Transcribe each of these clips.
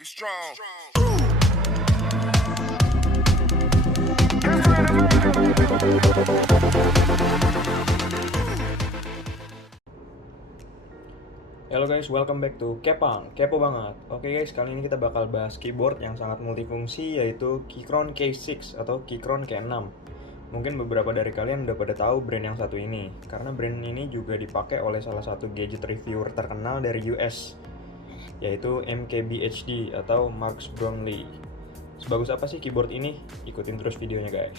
Get strong. Halo guys, welcome back to Kepang, kepo banget. Oke guys, kali ini kita bakal bahas keyboard yang sangat multifungsi, yaitu Keychron K6 atau Keychron K6. Mungkin beberapa dari kalian udah pada tahu brand yang satu ini, karena brand ini juga dipakai oleh salah satu gadget reviewer terkenal dari US, yaitu MKBHD atau Marks Brownlee. Sebagus apa sih keyboard ini? Ikutin terus videonya guys.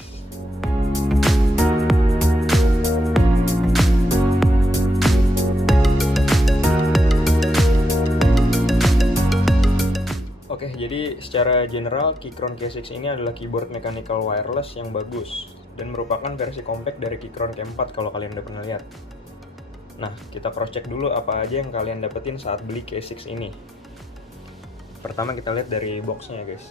Oke, jadi secara general Keychron K6 ini adalah keyboard mechanical wireless yang bagus dan merupakan versi compact dari Keychron K4 kalau kalian udah pernah lihat. Nah, kita cross check dulu apa aja yang kalian dapetin saat beli K6 ini. Pertama kita lihat dari boxnya ya guys.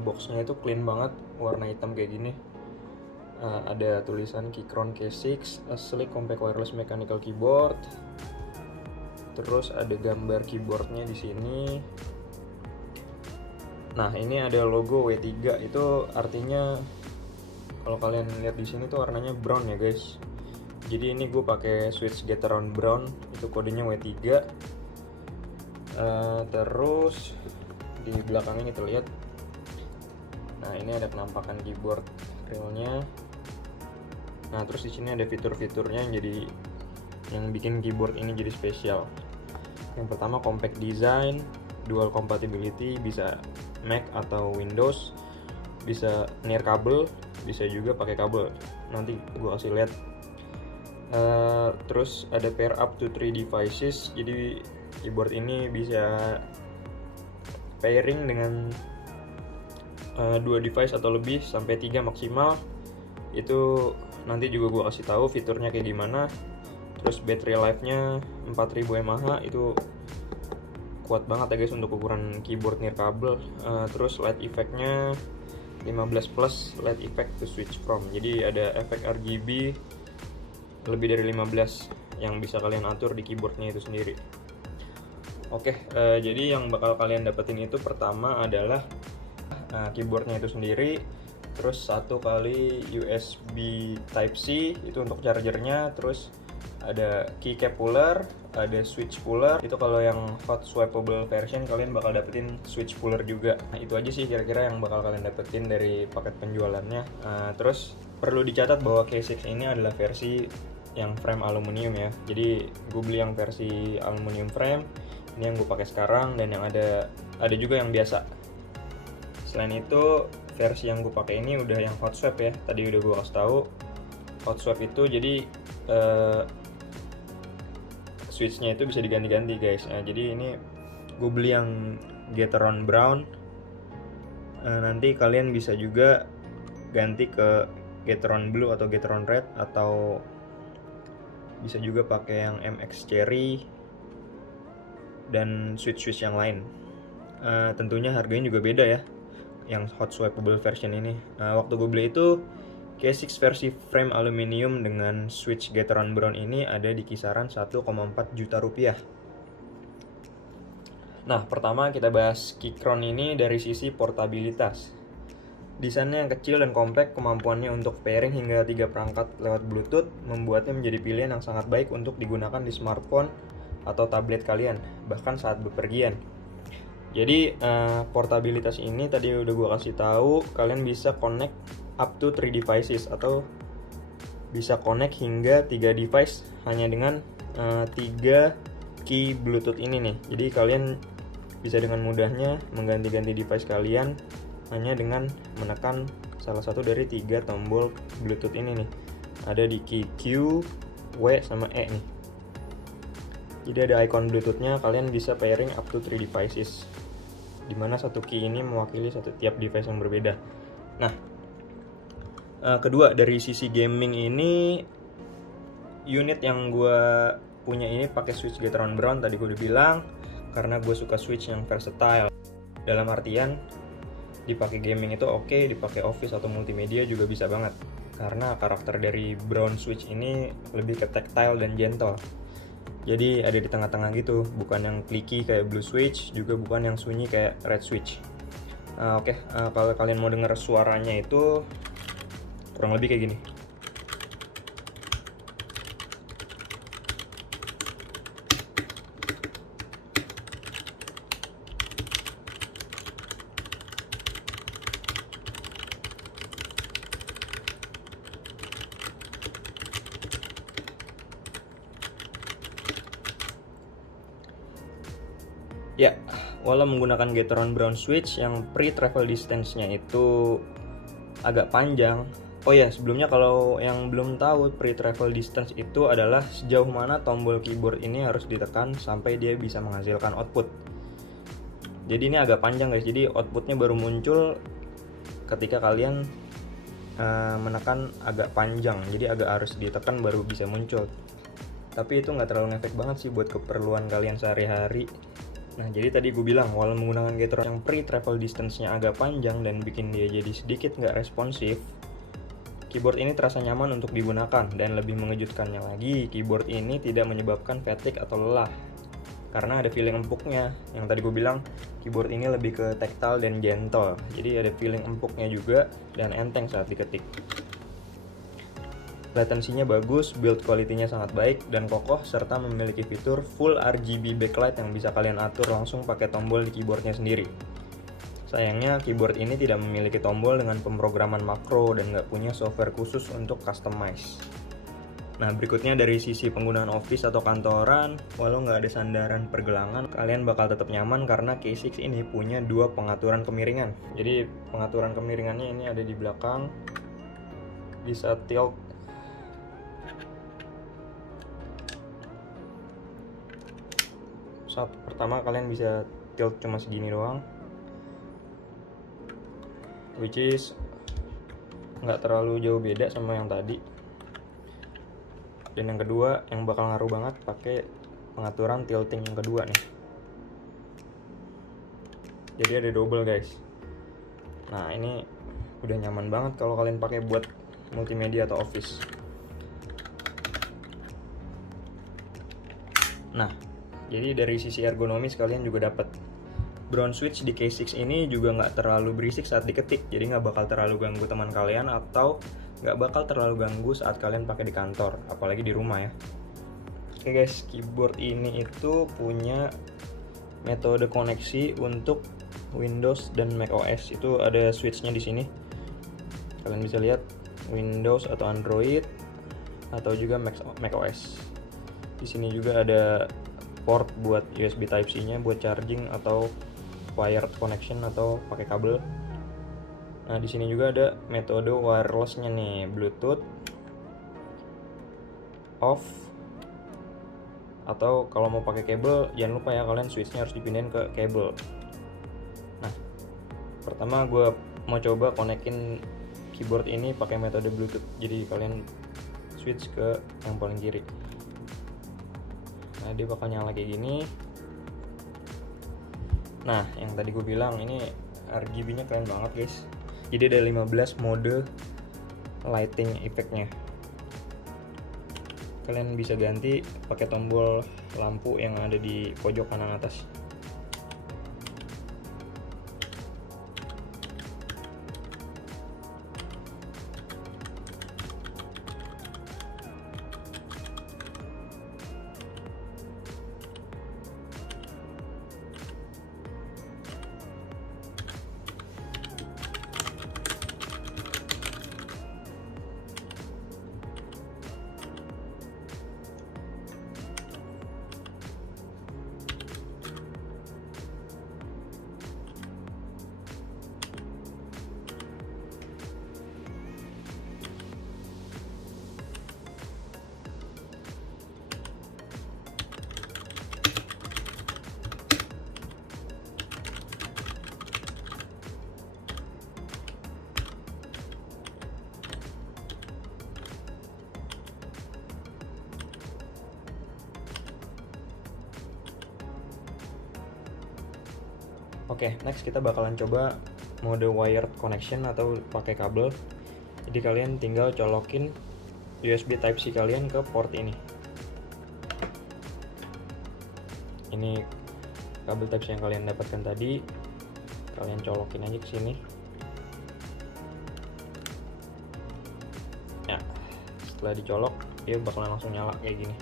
Boxnya itu clean banget, warna hitam kayak gini. Ada tulisan Keychron K6 a sleek compact wireless mechanical keyboard. Terus ada gambar keyboardnya di sini. Nah, ini ada logo W3, itu artinya kalau kalian lihat di sini tuh warnanya brown ya guys. Jadi ini gue pakai switch Gateron brown, itu kodenya W3. Terus di belakangnya kita lihat. Nah, ini ada penampakan keyboard realnya. Nah, terus di sini ada fitur-fiturnya yang bikin keyboard ini jadi spesial. Yang pertama compact design, dual compatibility, bisa Mac atau Windows, bisa near kabel, bisa juga pakai kabel. Nanti gua kasih lihat. Terus ada pair up to 3 devices, jadi keyboard ini bisa pairing dengan 2 device atau lebih sampai 3 maksimal. Itu nanti juga gua kasih tahu fiturnya kayak gimana. Terus battery life-nya 4000 mAh, itu kuat banget ya guys untuk ukuran keyboard near kabel. Terus light effect-nya 15 plus light effect to switch from. Jadi ada efek RGB lebih dari 15 yang bisa kalian atur di keyboardnya itu sendiri. Oke, jadi yang bakal kalian dapetin itu pertama adalah keyboardnya itu sendiri. Terus 1 kali USB Type-C itu untuk chargernya. Terus ada keycap puller, ada switch puller. Itu kalau yang hot swappable version kalian bakal dapetin switch puller juga. Nah, itu aja sih kira-kira yang bakal kalian dapetin dari paket penjualannya. Terus perlu dicatat bahwa K6 ini adalah versi yang frame aluminium ya. Jadi gue beli yang versi aluminium frame. Ini yang gue pakai sekarang, dan yang ada juga yang biasa. Selain itu, versi yang gue pakai ini udah yang hot swap ya. Tadi udah gue kasih tahu. Hot swap itu jadi switchnya itu bisa diganti-ganti guys. Nah, jadi ini gue beli yang Gateron brown. Nanti kalian bisa juga ganti ke Gateron blue atau Gateron red, atau bisa juga pakai yang MX cherry dan switch yang lain. Tentunya harganya juga beda ya, yang hot swappable version ini. Waktu gue beli itu K6 versi frame aluminium dengan switch Gateron brown ini ada di kisaran 1,4 juta rupiah. Nah, pertama kita bahas Keychron ini dari sisi portabilitas. Desainnya yang kecil dan compact, kemampuannya untuk pairing hingga 3 perangkat lewat Bluetooth membuatnya menjadi pilihan yang sangat baik untuk digunakan di smartphone atau tablet kalian, bahkan saat bepergian. Jadi portabilitas ini tadi udah gue kasih tahu, kalian bisa connect up to 3 devices atau bisa connect hingga 3 device hanya dengan 3 key Bluetooth ini nih. Jadi kalian bisa dengan mudahnya mengganti-ganti device kalian hanya dengan menekan salah satu dari 3 tombol Bluetooth ini nih. Ada di key Q, W, sama E nih. Jadi ada icon Bluetooth-nya, kalian bisa pairing up to 3 devices, dimana satu key ini mewakili satu tiap device yang berbeda. Nah, kedua dari sisi gaming ini, unit yang gue punya ini pakai switch Gateron brown tadi gue udah bilang, karena gue suka switch yang versatile. Dalam artian dipakai gaming itu oke, dipakai office atau multimedia juga bisa banget, karena karakter dari brown switch ini lebih ke tactile dan gentle. Jadi ada di tengah-tengah gitu, bukan yang clicky kayak blue switch, juga bukan yang sunyi kayak red switch. Oke, kalau kalian mau denger suaranya itu kurang lebih kayak gini. Ya, walau menggunakan Gateron Brown Switch yang pre-travel distance-nya itu agak panjang. Oh ya, sebelumnya kalau yang belum tahu, pre-travel distance itu adalah sejauh mana tombol keyboard ini harus ditekan sampai dia bisa menghasilkan output. Jadi ini agak panjang guys, jadi outputnya baru muncul ketika kalian menekan agak panjang, jadi agak harus ditekan baru bisa muncul. Tapi itu nggak terlalu ngefek banget sih buat keperluan kalian sehari-hari. Nah, jadi tadi gue bilang, walau menggunakan Gateron yang pre-travel distance-nya agak panjang dan bikin dia jadi sedikit nggak responsif, keyboard ini terasa nyaman untuk digunakan, dan lebih mengejutkannya lagi, keyboard ini tidak menyebabkan fatigue atau lelah. Karena ada feeling empuknya, yang tadi gue bilang, keyboard ini lebih ke tactile dan gentle, jadi ada feeling empuknya juga, dan enteng saat diketik. Latensinya bagus, build quality-nya sangat baik dan kokoh, serta memiliki fitur full RGB backlight yang bisa kalian atur langsung pakai tombol di keyboardnya sendiri. Sayangnya keyboard ini tidak memiliki tombol dengan pemrograman makro dan nggak punya software khusus untuk customize. Nah, berikutnya dari sisi penggunaan office atau kantoran, walau nggak ada sandaran pergelangan, kalian bakal tetap nyaman karena K6 ini punya dua pengaturan kemiringan. Jadi pengaturan kemiringannya ini ada di belakang, bisa tilt. Saat pertama kalian bisa tilt cuma segini doang, which is nggak terlalu jauh beda sama yang tadi. Dan yang kedua yang bakal ngaruh banget pakai pengaturan tilting yang kedua nih. Jadi ada double guys. Nah, ini udah nyaman banget kalau kalian pakai buat multimedia atau office. Nah, jadi dari sisi ergonomis kalian juga dapat. Brown switch di K6 ini juga nggak terlalu berisik saat diketik, jadi nggak bakal terlalu ganggu teman kalian atau nggak bakal terlalu ganggu saat kalian pakai di kantor, apalagi di rumah ya. Oke guys, keyboard ini itu punya metode koneksi untuk Windows dan macOS. Itu ada switchnya di sini. Kalian bisa lihat Windows atau Android atau juga macOS. Di sini juga ada port buat USB Type-C-nya buat charging atau wired connection atau pakai kabel. Nah, di sini juga ada metode wireless-nya nih, Bluetooth, off, atau kalau mau pakai kabel jangan lupa ya kalian switch-nya harus dipindahin ke kabel. Nah, pertama gue mau coba konekin keyboard ini pakai metode Bluetooth. Jadi kalian switch ke yang paling kiri. Nah, dia bakal nyala kayak gini. Nah, yang tadi gue bilang ini RGB-nya keren banget guys. Jadi ada 15 mode lighting efeknya. Kalian bisa ganti pakai tombol lampu yang ada di pojok kanan atas. Oke, next kita bakalan coba mode wired connection atau pakai kabel. Jadi kalian tinggal colokin USB Type-C kalian ke port ini. Ini kabel Type-C yang kalian dapatkan tadi, kalian colokin aja ke sini. Ya, setelah dicolok dia bakalan langsung nyala kayak gini.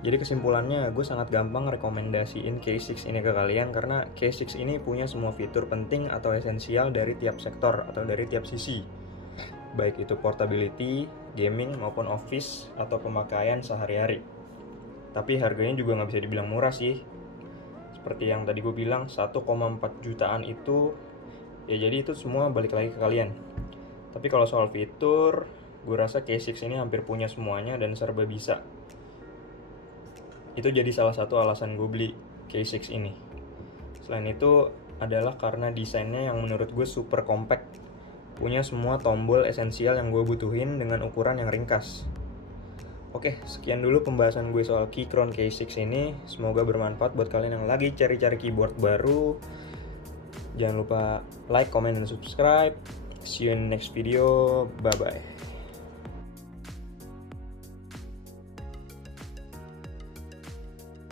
Jadi kesimpulannya, gue sangat gampang rekomendasiin K6 ini ke kalian karena K6 ini punya semua fitur penting atau esensial dari tiap sektor atau dari tiap sisi, baik itu portability, gaming maupun office atau pemakaian sehari-hari. Tapi harganya juga nggak bisa dibilang murah sih. Seperti yang tadi gue bilang, 1,4 jutaan itu ya, jadi itu semua balik lagi ke kalian. Tapi kalau soal fitur, gue rasa K6 ini hampir punya semuanya dan serba bisa. Itu jadi salah satu alasan gue beli K6 ini. Selain itu adalah karena desainnya yang menurut gue super compact, punya semua tombol esensial yang gue butuhin dengan ukuran yang ringkas. Oke, sekian dulu pembahasan gue soal Keychron K6 ini. Semoga bermanfaat buat kalian yang lagi cari-cari keyboard baru. Jangan lupa like, comment, dan subscribe. See you in the next video. Bye-bye.